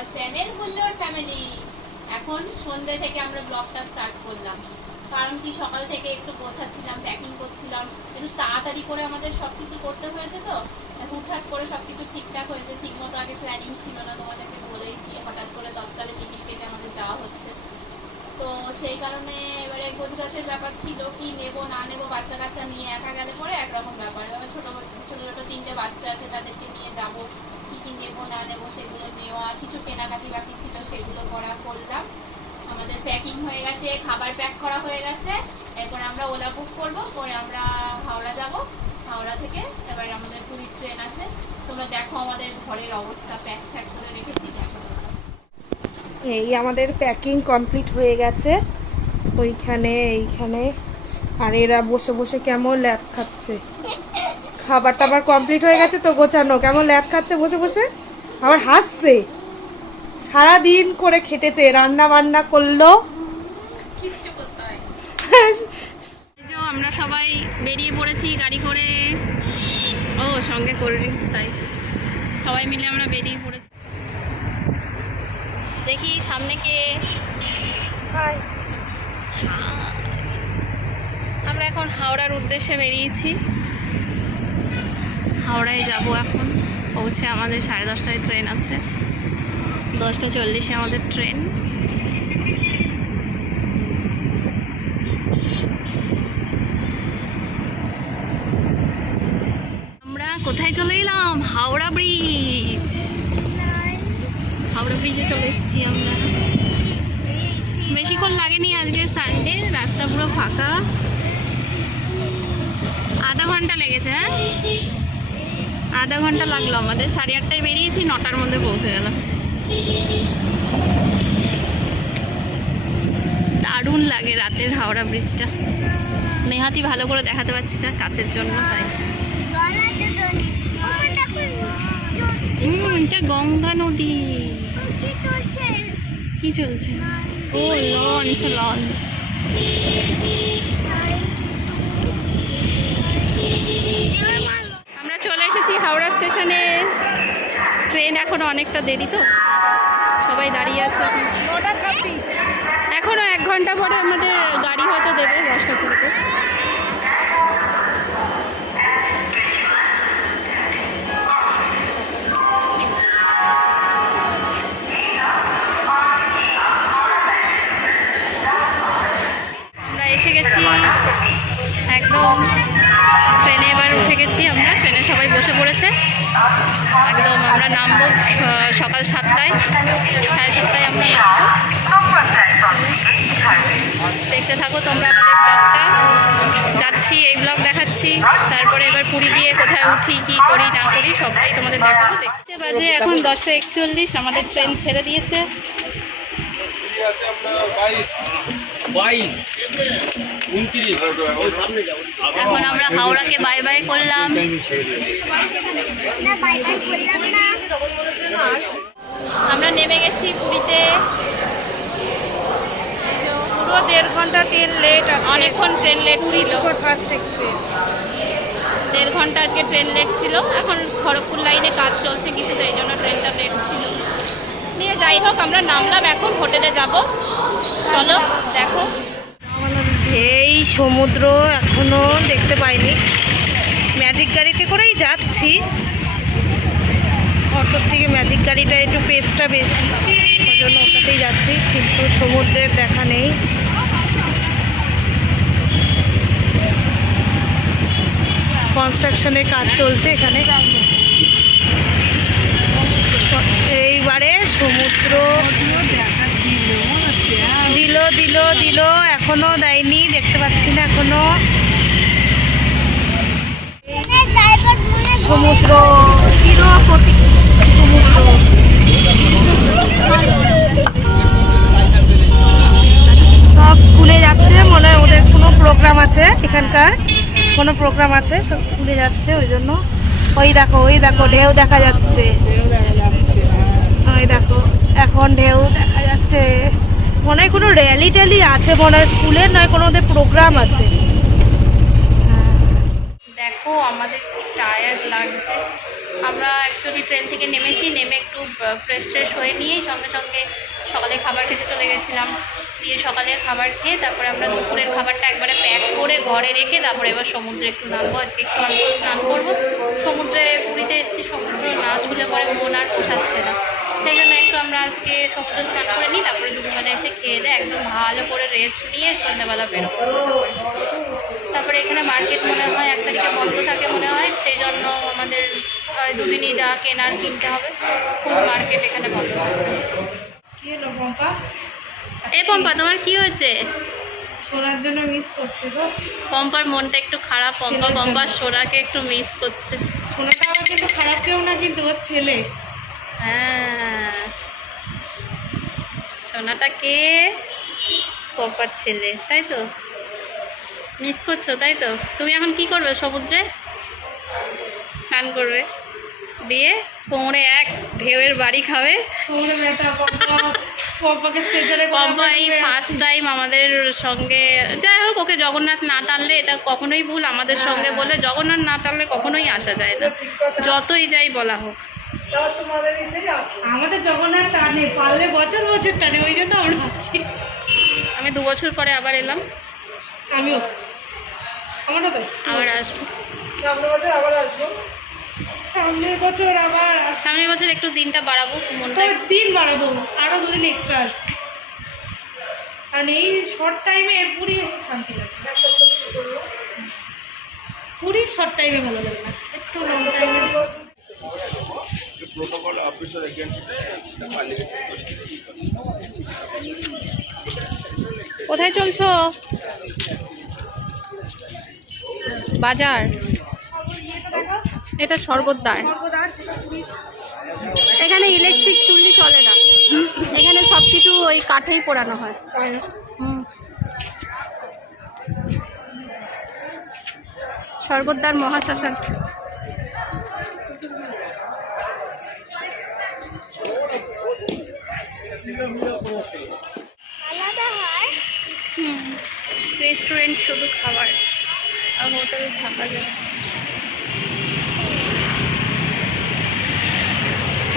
Our channel হুল্লোর family এখন সন্ধ্যে থেকে আমরা ব্লগটা স্টার্ট করলাম। কারণ কি, সকাল থেকে একটু গোছাচ্ছিলাম প্যাকিং করছিলাম। একটু তাড়াতাড়ি করে আমাদের সবকিছু করতে হয়েছে তো। হুটহাট করে সবকিছু ঠিকঠাক হয়েছে। ঠিক মতো আগে প্ল্যানিং ছিল না, তোমাদেরকে বলেইছি, হঠাৎ করে তৎকালে জিনিস কেটে আমাদের যাওয়া হচ্ছে। তো সেই কারণে এবারে গোছগাছের ব্যাপার ছিল, কি নেব, না নেব, বাচ্চা কাচ্চা নিয়ে একা গেলে পরে একরকম ব্যাপার। এবার ছোট ছোট ছোট তিনটে বাচ্চা আছে, তাদেরকে নিয়ে যাব। কি কি নেব, না নেব সেগুলো নেওয়া, কিছু কেনাকাটি বাকি ছিল সেগুলো করা করলাম। আমাদের প্যাকিং হয়ে গেছে, খাবার প্যাক করা হয়ে গেছে। এরপরে আমরা ওলা বুক করব, পরে আমরা হাওড়া যাব। হাওড়া থেকে এবারে আমাদের পুরীর ট্রেন আছে। তোমরা দেখো আমাদের ঘরের অবস্থা প্যাক ফ্যাক করে রেখেছি, দেখো এই আমাদের প্যাকিং কমপ্লিট হয়ে গেছে। ওইখানে, এইখানে। আর এরা বসে বসে কেমন ল্যাদ খাচ্ছে। খাবার টাবার কমপ্লিট হয়ে গেছে তো গোছানো। কেমন ল্যাদ খাচ্ছে? বসে বসে। আবার হাসছে। সারা দিন করে খেটেছে রান্না বান্না করল আমরা সবাই বেরিয়ে পড়েছি গাড়ি করে। ও সঙ্গে কোল্ড ড্রিঙ্কস তাই। সবাই মিলে আমরা বেরিয়ে পড়েছি। দেখি সামনে কে। আমরা এখন হাওড়ার উদ্দেশ্যে বেরিয়েছি। হাওড়ায় যাব এখন। পৌঁছে আমাদের সাড়ে দশটায় ট্রেন আছে। দশটা চল্লিশে আমাদের ট্রেন। আমরা কোথায় চলে এলাম? হাওড়া ব্রিজ। হাওড়া ব্রিজে চলে এসেছি আমরা। বেশিক্ষণ লাগেনি আজকে সানডে রাস্তা পুরো ফাঁকা। আধা ঘণ্টা লেগেছে হ্যাঁ? আধা ঘণ্টা লাগল আমাদের। সাড়ে আটটায় বেরিয়েছি, নটার মধ্যে পৌঁছে গেলাম। দারুণ লাগে রাতের হাওড়া ব্রিজটা নেহাতি ভালো করে দেখাতে পারছি না কাচের জন্য, তাই। এটা গঙ্গা নদী। কি চলছে? ও, লঞ্চ লঞ্চ। হাওড়া স্টেশনে ট্রেন এখনও অনেকটা দেরি তো? সবাই দাঁড়িয়ে আছে। এখন। এক ঘণ্টা পরে আমাদের গাড়ি হয়তো দেবে দশটা আমরা এসে গেছি একদম। ট্রেনে এবার উঠে গেছি সবাই বসে পড়েছে। একদম আমরা নামবো সকাল সাতটায় সাড়ে সাতটায় আমরা দেখতে থাকো তোমরা আমাদের ব্লগটা। যাচ্ছি এই ব্লগ দেখাচ্ছি তারপরে এবার পুরী গিয়ে কোথায় উঠি কি করি না করি সবটাই তোমাদের দেখাবো দেখতে। বাজে এখন দশটা একচল্লিশ আমাদের ট্রেন ছেড়ে দিয়েছে। আছে বাইশ। বাইশ। উনত্রিশ। সামনে যাও। এখন আমরা হাওড়াকে বাই বাই করলাম। আমরা নেমে গেছি পুরীতে। পুরো দেড় ঘণ্টা ট্রেন লেট অনেকক্ষণ ট্রেন লেট ছিল। সুপার ফাস্ট এক্সপ্রেস দেড় ঘণ্টা আজকে ট্রেন লেট ছিল। এখন খড়গপুর লাইনে কাজ চলছে কিছু তো এই জন্য ট্রেনটা লেট ছিল। নিয়ে যাই হোক আমরা নামলাম এখন হোটেলে যাব। চলো দেখো। সমুদ্র এখনও দেখতে পাইনি। ম্যাজিক গাড়িতে করেই যাচ্ছি। অটোর থেকে ম্যাজিক গাড়িটা একটু পেসটা বেশি ওই জন্য ওটাতেই যাচ্ছি, কিন্তু সমুদ্রের দেখা নেই। কনস্ট্রাকশনের কাজ চলছে এখানে। এইবারে সমুদ্র দিল দিল দিল এখনও দেয়নি দেখতে পাচ্ছি না এখনও। সমুদ্র চির সমুদ্র। সব স্কুলে যাচ্ছে মনে হয় ওদের কোনো প্রোগ্রাম আছে এখানকার। কোনো প্রোগ্রাম আছে সব স্কুলে যাচ্ছে ওই জন্য। ওই দেখো ওই দেখো ঢেউ দেখা যাচ্ছে। ওই দেখো এখন ঢেউ দেখা যাচ্ছে। মনে হয় কোনো র্যালি ট্যালি আছে মনে হয়, স্কুলের নয়, কোনো ওদের প্রোগ্রাম আছে। দেখো, আমাদের কি টায়ার্ড লাগছে। আমরা অ্যাকচুয়ালি ট্রেন থেকে নেমেছি, নেমে একটু ফ্রেশ ট্রেশ হয়ে নিয়েই সঙ্গে সঙ্গে সকালে খাবার খেতে চলে গেছিলাম। দিয়ে সকালের খাবার খেয়ে তারপরে আমরা দুপুরের খাবারটা একবারে প্যাক করে ঘরে রেখে তারপরে এবার সমুদ্রে একটু নামবো। আজকে একটু অল্প স্নান করব। সমুদ্রে পুরীতে এসেছি, সমুদ্র না ছুলে পরে মন আর পোষাচ্ছে না। সেই জন্য একটু আমরা আজকে সমুদ্র স্নান করে নিই তারপরে দুপুরবেলা এসে খেয়ে দিয়ে একদম ভালো করে রেস্ট নিয়ে সন্ধ্যাবেলা বেরোবো তারপরে এখানে মার্কেট মনে হয় এক তারিখে বন্ধ থাকে মনে হয় সেই জন্য আমাদের দুদিনই যা কেনার কিনতে হবে ফুল মার্কেট এখানে বন্ধ। পম্পা? এ পম্পা তোমার কি হয়েছে? শোনার জন্য মিস করছে গো। পম্পার মনটা একটু খারাপ পম্পা। পম্পার সোনাকে একটু মিস করছে। শোনাটা আমার কিন্তু খারাপ কেউ না কিন্তু ওর ছেলে। হ্যাঁ। সোনাটা কে? পম্পার ছেলে তাই তো? মিস করছ তাই তো? তুমি এখন কি করবে সমুদ্রে? স্নান করবে। দিয়ে কোমরে এক ঢেউয়ের বাড়ি খাবে। পম্পা এই ফার্স্ট টাইম আমাদের সঙ্গে যাই হোক ওকে জগন্নাথ না টানলে এটা কখনোই ভুল। আমাদের সঙ্গে বলে জগন্নাথ না টানলে কখনোই আসা যায় না। যতই যাই বলা হোক। আমাদের জগন্নাথ টানে পারলে বছর বছর টানে ওই জন্য আমরা আসছি আমি দু বছর পরে আবার এলাম। আমিও। আমারও তাই। আবার আসব। সামনের বছর আবার আসব। সামনের বছর আবার সামনের বছর একটু দিনটা বাড়াবো মনটা দিন বাড়াবো আরও দুদিন এক্সট্রা আসব। কারণ এই শর্ট টাইমে পুরী শান্তি লাগে। পুরী শর্ট টাইমে ভালো লাগে না। একটু লং টাইমে against কোথায় চলছো? বাজার? এটা স্বর্গদ্বার। এখানে ইলেকট্রিক চুল্লি চলে না। এখানে সব কিছু ওই কাঠেই পোড়ানো হয়। স্বর্গদ্বার মহাশ্মশান। রেস্টুরেন্ট, শুধু খাবার। আর হোটেলে থাকা যায়।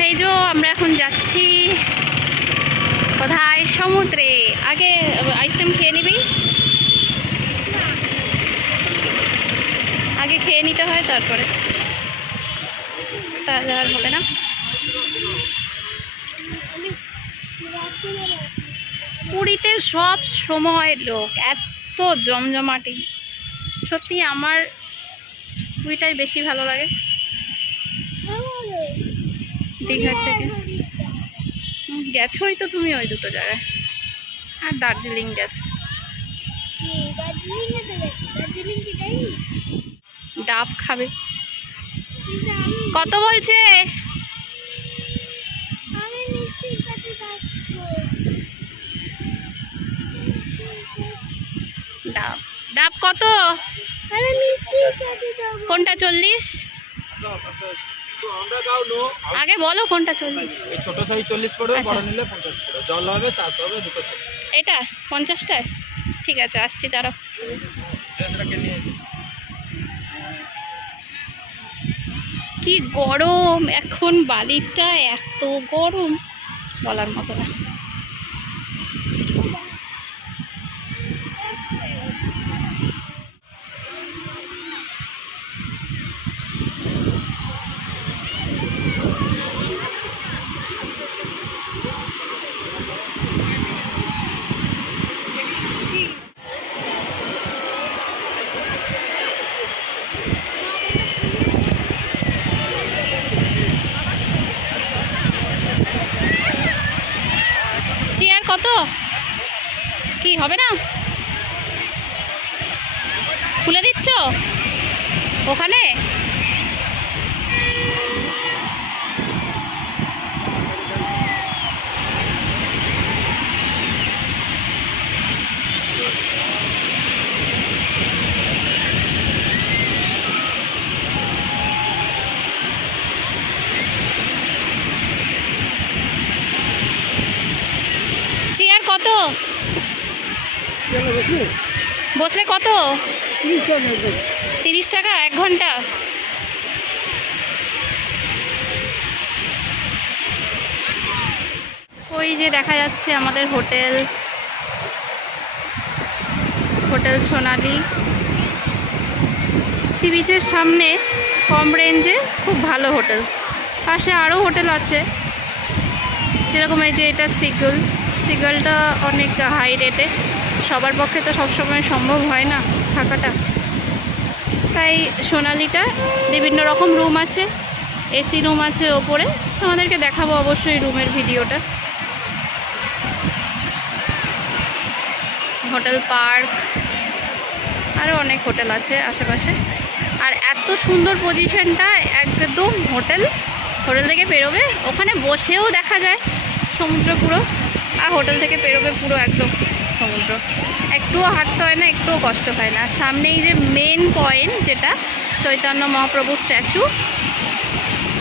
এই যে আমরা এখন যাচ্ছি কোথায়? সমুদ্রে। আগে আইসক্রিম খেয়ে নিবি। আগে খেয়ে নিতে হয়, তারপরে। তাহলে আর হবে না। পুরীতে সব সময় লোক, এত জমজমাটি। সত্যি আমার পুরীটাই বেশি ভালো লাগে। দীঘার থেকে। গেছোই তো তুমি ওই দুটো জায়গায়। আর দার্জিলিং গেছো। ডাব খাবে। কত বলছে? ডাব কত? কোনটা চল্লিশ তো আমরা দাও নো আগে বলো কোনটা চল্লিশ। এই ছোট সাইজ চল্লিশ পড়বে আচ্ছা। বড় নিলে পঞ্চাশ করে জল হবে শ্বাস হবে দুটো এটা? পঞ্চাশটায়? ঠিক আছে আসছি দাঁড়াও। কি গরম! এখন বালিটা এত গরম বলার মতো না চেয়ার কত কি হবে না খুলে দিচ্ছ ওখানে? চেয়ার কত? বসলে কত? তিরিশ টাকা এক ঘণ্টা? ওই যে দেখা যাচ্ছে আমাদের হোটেল। হোটেল সোনালি। সি বিচের সামনে, কম রেঞ্জে, খুব ভালো হোটেল। পাশে আরও হোটেল আছে। যেরকম এই যে এটা সিগল। সিগলটা অনেক হাই রেটে। সবার পক্ষে তো সবসময় সম্ভব হয় না। থাকাটা। তাই সোনালিটা বিভিন্ন রকম রুম আছে এসি রুম আছে ওপরে। তোমাদেরকে দেখাবো অবশ্যই রুমের ভিডিওটা হোটেল পার্ক আরও অনেক হোটেল আছে আশেপাশে। আর এত সুন্দর পজিশনটা একদম হোটেল হোটেল থেকে বেরোবে, ওখানে বসেও দেখা যায় সমুদ্র পুরো, আর হোটেল থেকে বেরোবে পুরো একদম। সমুদ্র। একটুও হাঁটতে হয় না, একটুও কষ্ট হয় না। সামনেই যে মেন পয়েন্ট যেটা, চৈতন্য মহাপ্রভু স্ট্যাচু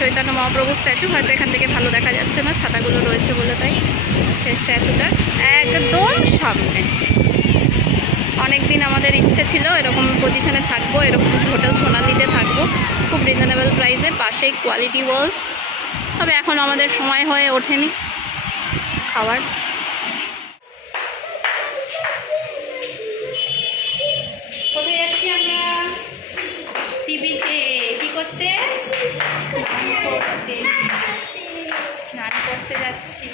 চৈতন্য মহাপ্রভু স্ট্যাচু হয়তো এখান থেকে ভালো দেখা যাচ্ছে না, ছাতাগুলো রয়েছে বলে তাই সেই স্ট্যাচুটার একদম সামনে। অনেক দিন আমাদের ইচ্ছে ছিল এরকম পজিশনে থাকব, এরকম হোটেল সোনালিতে থাকব। খুব রিজনেবল প্রাইসে পাশেই কোয়ালিটি ওয়ালস তবে এখন আমাদের সময় হয়ে ওঠেনি। খাবার করতে যাচ্ছি।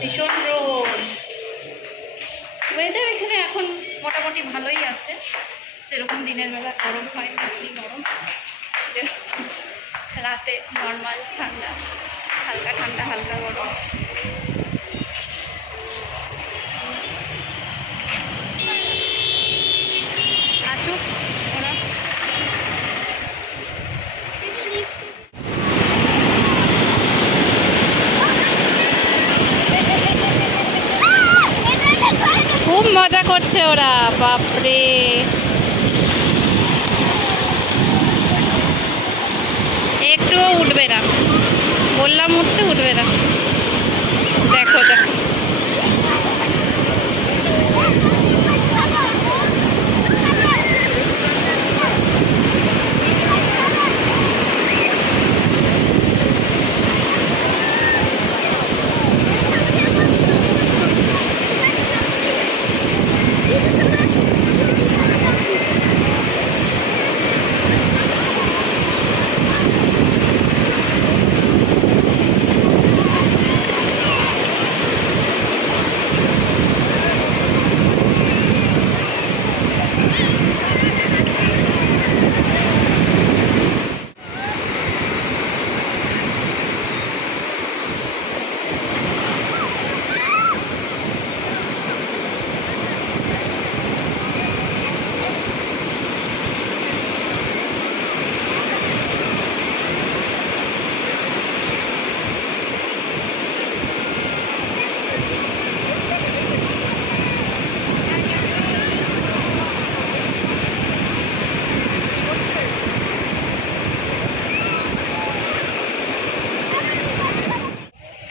ভীষণ রোদ। ওয়েদার এখানে এখন মোটামুটি ভালোই আছে। যেরকম দিনের বেলা গরম হয় তেমনি গরম। রাতে নর্মাল ঠান্ডা, হালকা ঠান্ডা, হালকা গরম আসুক ওরা খুব মজা করছে ওরা বাপরে। একটুও উঠবে না। বললাম উঠতে উঠবে না। দেখো দেখো।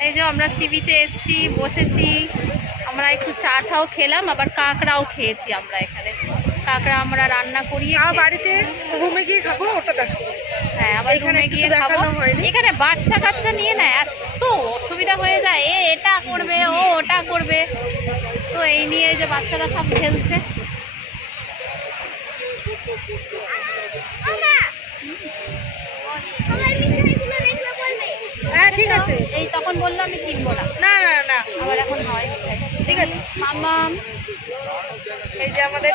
এই যে আমরা সি বিচে এসছি বসেছি। আমরা একটু চা ঠাও খেলাম আবার কাঁকড়াও খেয়েছি আমরা এখানে। কাঁকড়া আমরা রান্না করি বাড়িতে রুমে গিয়ে খাব? ওটা দেখাবো। হ্যাঁ আবার এখানে রুমে গিয়ে খাব। এখানে বাচ্চা কাচ্চা নিয়ে না এত অসুবিধা হয়ে যায়। এ এটা করবে ও ওটা করবে। তো এই নিয়ে যে বাচ্চারা সব খেলছে হ্যাঁ ঠিক আছে? এই তখন বলল আমি কিনবো না। না না না। আবার এখন হয়। ঠিক আছে? মামাম এই যে আমাদের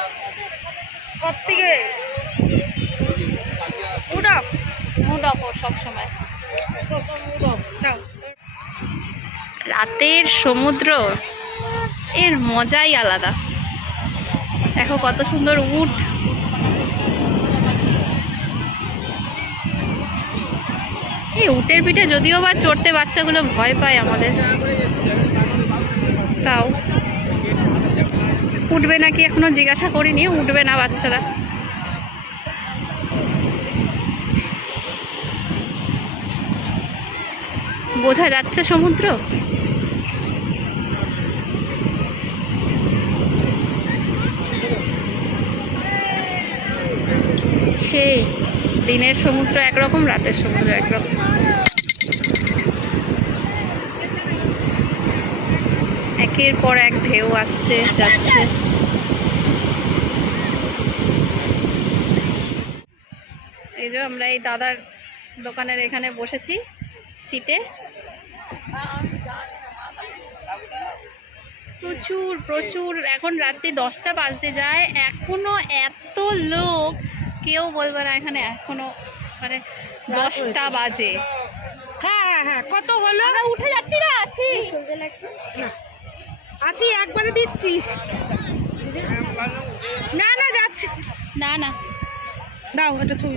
সব থেকে ফুড অফ? মুড অফ ওর সবসময়। অফ। দাও। রাতের সমুদ্র এর মজাই আলাদা। দেখো কত সুন্দর উট। এই উটের পিঠে যদিও বা চড়তে বাচ্চাগুলো ভয় পায় আমাদের। তাও। উঠবে নাকি এখনও জিজ্ঞাসা করিনি, উঠবে না বাচ্চারা। বোঝা যাচ্ছে সমুদ্র? সেই। দিনের সমুদ্র একরকম, রাতের সমুদ্র একরকম। একের পর এক ঢেউ আসছে, যাচ্ছে। এই যে আমরা এই দাদার দোকানের এখানে বসেছি, সিটে। প্রচুর প্রচুর। এখন রাত্রি দশটা বাজতে যায়। এখনও এত লোক কেউ বলবে না এখানে এখনও মানে দশটা বাজে। হ্যাঁ হ্যাঁ হ্যাঁ কত হলো? উঠে যাচ্ছি না আছি। আছি একবারে দিচ্ছি। না না যাচ্ছি। না না। দাও একটা ছবি